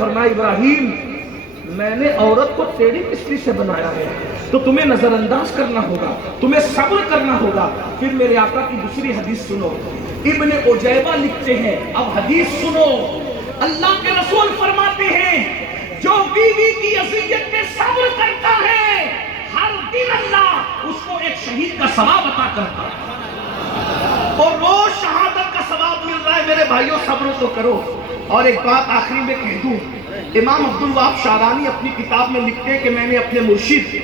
فرمایا ابراہیم میں نے عورت کو ٹیڑھی پسلی سے بنایا ہے تو تمہیں نظر انداز کرنا ہوگا، تمہیں صبر کرنا ہوگا۔ پھر میرے آقا کی دوسری حدیث سنو، ابن عجیبہ لکھتے ہیں، اب حدیث سنو، اللہ کے رسول فرماتے ہیں جو بیوی کی اذیت پہ صبر کرتا ہے ہر دن اللہ اس کو ایک شہید کا ثواب عطا کرتا ہے اور روز شہادت کا ثواب مل رہا ہے۔ میرے بھائیوں صبر تو کرو۔ اور ایک بات آخری میں کہہ دوں، امام عبدالوہاب شعرانی اپنی کتاب میں لکھتے ہیں کہ میں نے اپنے مرشد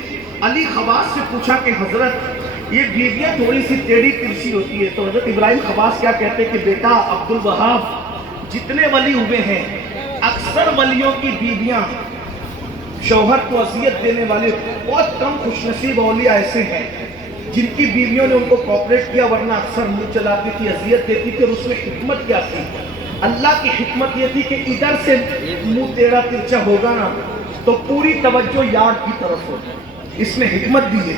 علی خواص سے پوچھا کہ حضرت یہ بیویاں تھوڑی سی ٹیڑھی ترچھی ہوتی ہے، تو حضرت ابراہیم خواص کیا کہتے ہیں کہ بیٹا عبدالوہاب جتنے ولی ہوئے ہیں اکثر ولیوں کی بیویاں شوہر کو اذیت دینے والے بہت کم خوش نصیب اولیاء ایسے ہیں جن کی بیویوں نے ان کو کوپریٹ کیا، ورنہ اکثر منہ چلاتی تھی، اذیت دیتی تھی۔ اور اس میں حکمت کیا تھی؟ اللہ کی حکمت یہ تھی کہ ادھر سے منہ ٹیڑھا ترچھا ہوگا نا تو پوری توجہ یارڈ کی طرف ہوگی۔ اس میں حکمت بھی ہے،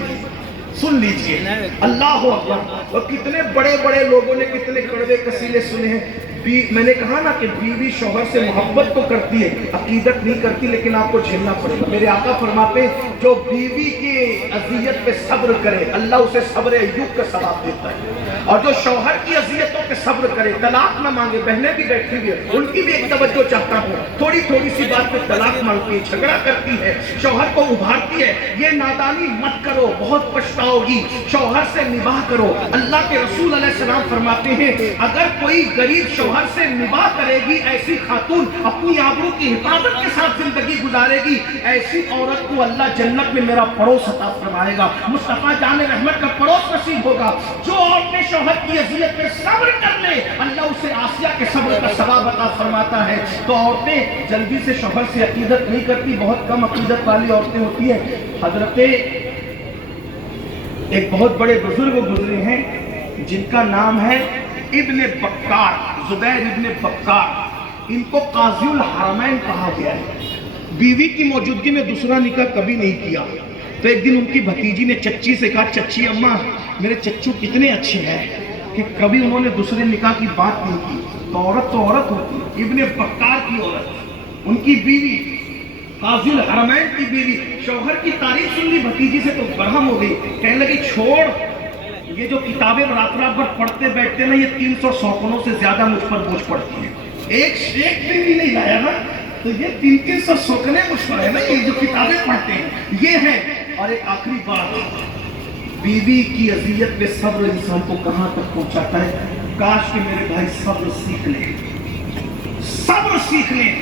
سن لیجئے، اللہ اکبر۔ اور کتنے بڑے بڑے لوگوں نے کتنے کڑوے قصیدے سنے ہیں۔ میں نے کہا نا کہ بیوی شوہر سے محبت تو کرتی ہے، عقیدت نہیں کرتی، لیکن آپ کو جھیلنا پڑے گا۔ میرے آقا فرماتے ہیں جو بیوی کی اذیت پہ صبر کرے اللہ اسے صبر ایوب کا ثواب دیتا ہے، اور جو شوہر کی اذیتوں پہ صبر کرے، طلاق نہ مانگے۔ بہنیں بھی بیٹھی ہوئی ہیں، ان کی بھی ایک توجہ چاہتا ہوں، تھوڑی تھوڑی سی بات پہ طلاق مانگتی ہے، جھگڑا کرتی ہے، شوہر کو ابھارتی ہے، یہ نادانی مت کرو، بہت پچھتاؤ گی۔ شوہر سے نباہ کرو۔ اللہ کے رسول علیہ السلام فرماتے ہیں اگر کوئی غریب شوہر سے نباہ کرے گی، ایسی خاتون اپنی آبرو کی حفاظت کے ساتھ زندگی گزارے گی، ایسی عورت کو اللہ جنت میں میرا پڑوس عطا فرمائے گا، مصطفیٰ جان رحمت کا پڑوس نصیب ہوگا۔ جو عورتیں شوہر کی اذیت پہ صبر کر لے اللہ اسے آسیہ کے صبر کا ثواب عطا فرماتا ہے۔ تو عورتیں جلدی سے شوہر سے عقیدت نہیں کرتی، بہت کم عقیدت والی عورتیں ہوتی ہیں۔ حضرت ایک بہت بڑے بزرگ گزرے ہیں جن کا نام ہے ابن بکار، زبیر ابن بکار، ان کو قاضی الحرمین کہا گیا ہے۔ بیوی کی موجودگی میں دوسرا نکاح کبھی نہیں کیا۔ تو ایک دن ان کی بھتیجی نے چچی سے کہا چچی اماں میرے چچو کتنے اچھے ہیں کہ کبھی انہوں نے دوسرے نکاح کی بات نہیں کی۔ تو عورت ہوتی ہے، ابن بکار کی عورت، ان کی بیوی قاضی الحرمین کی بیوی، شوہر کی تعریف سن لی بھتیجی سے تو برہم ہو گئی، کہنے لگی چھوڑ یہ جو کتابیں رات بھر پڑھتے بیٹھتے نا، یہ 300 سوکنوں سے زیادہ مجھ پر بوجھ پڑتی ہیں۔ ایک شیخ بھی نہیں لایا نا تو یہ 300 سوکنے مجھ پر ہے نا، یہ جو کتابیں پڑھتے ہیں یہ ہے۔ اور ایک آخری بات، بیوی کی اذیت پہ صبر انسان کو کہاں تک پہنچاتا ہے۔ کاش کہ میرے بھائی صبر سیکھ لیں، صبر سیکھ لیں،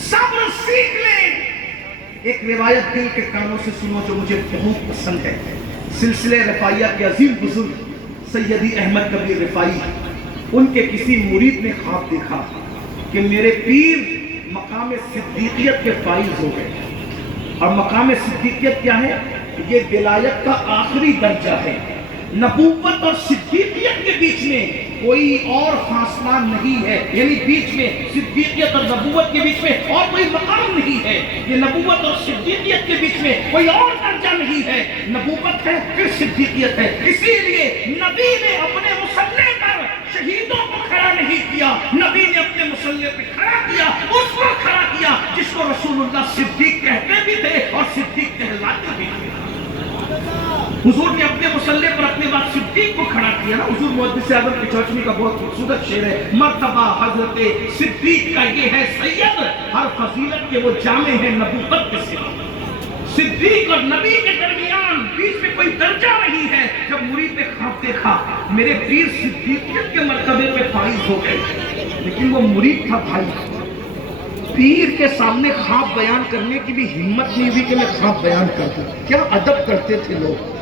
صبر سیکھ لیں۔ ایک روایت دل کے کانوں سے سنو جو مجھے بہت پسند ہے۔ سلسلہ رفاعیہ کے عظیم بزرگ سیدی احمد کبیر رفاعی، ان کے کسی مرید نے خواب دیکھا کہ میرے پیر مقام صدیقیت کے فائز ہو گئے۔ اور مقام صدیقیت کیا ہے؟ یہ ولایت کا آخری درجہ ہے۔ نبوت اور صدیقیت کے بیچ میں کوئی اور فاصلہ نہیں ہے، یعنی بیچ میں صدیقیت اور نبوت کے بیچ میں اور کوئی مقام نہیں ہے۔ یہ نبوت اور صدیقیت کے بیچ میں کوئی اور درجہ نہیں ہے۔ نبوت ہے پھر صدیقیت ہے۔ اسی لیے نبی نے اپنے مصلی پر شہیدوں کو کھڑا نہیں کیا، نبی نے اپنے مصلی پہ کھڑا کیا، اس کو کھڑا کیا جس کو رسول اللہ صدیق کہتے بھی تھے اور صدیق کہلاتے بھی تھے۔ حضور نے اپنے مصلی پر اپنے بعد صدیق کو کھڑا کیا نا۔ حضور محدث اعظم کی چوچمی کا بہت خوبصورت شعر ہے، مرتبہ حضرت صدیق کا یہ ہے سید، ہر فضیلت کے وہ جامع ہیں نبوت کے سوا۔ صدیق اور نبی کے درمیان بیچ میں کوئی درجہ نہیں ہے۔ جب مرید نے خواب دیکھا میرے پیر صدیقیت کے مرتبے پہ فائز ہو گئے، لیکن وہ مرید تھا بھائی، پیر کے سامنے خواب بیان کرنے کی بھی ہمت نہیں ہوئی کہ میں خواب بیان کر دوں۔ کیا ادب کرتے تھے لوگ،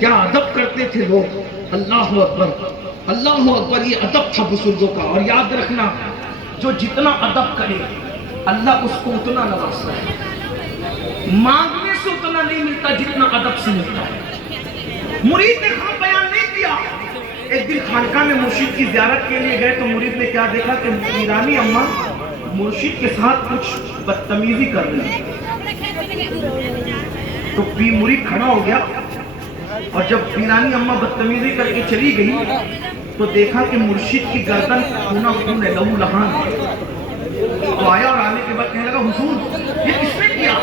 کیا ادب کرتے تھے لوگ۔ اللہ اکبر، اللہ اکبر، یہ ادب تھا بزرگوں کا۔ اور یاد رکھنا جو جتنا ادب کرے اللہ اس کو اتنا نوازتا ہے، مانگنے سے اتنا نہیں ملتا جتنا ادب سے ملتا ہے۔ مرید نے خواب بیان نہیں کیا۔ ایک دن خانقاہ میں مرشد کی زیارت کے لیے گئے تو مرید نے کیا دیکھا کہ پیرانی اماں مرشد کے ساتھ کچھ بدتمیزی کر رہی ہے۔ تو مرید کھڑا ہو گیا، اور جب پیرانی اماں بدتمیزی کر کے چلی گئی تو دیکھا کہ مرشد کی گردن خونہ خون ہے، لہو لہان ہے۔ وہ آیا اور آنے کے بعد کہنے لگا حضور یہ کس نے کیا؟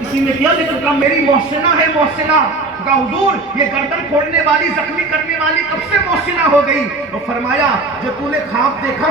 کسی نے کیا؟ لیکن کہا میری محسنہ ہے محسنہ. کہا حضور یہ گردن پھوڑنے والی زخمی کرنے والی کب سے محسنہ ہو گئی؟ تو فرمایا جو تو نے خواب دیکھا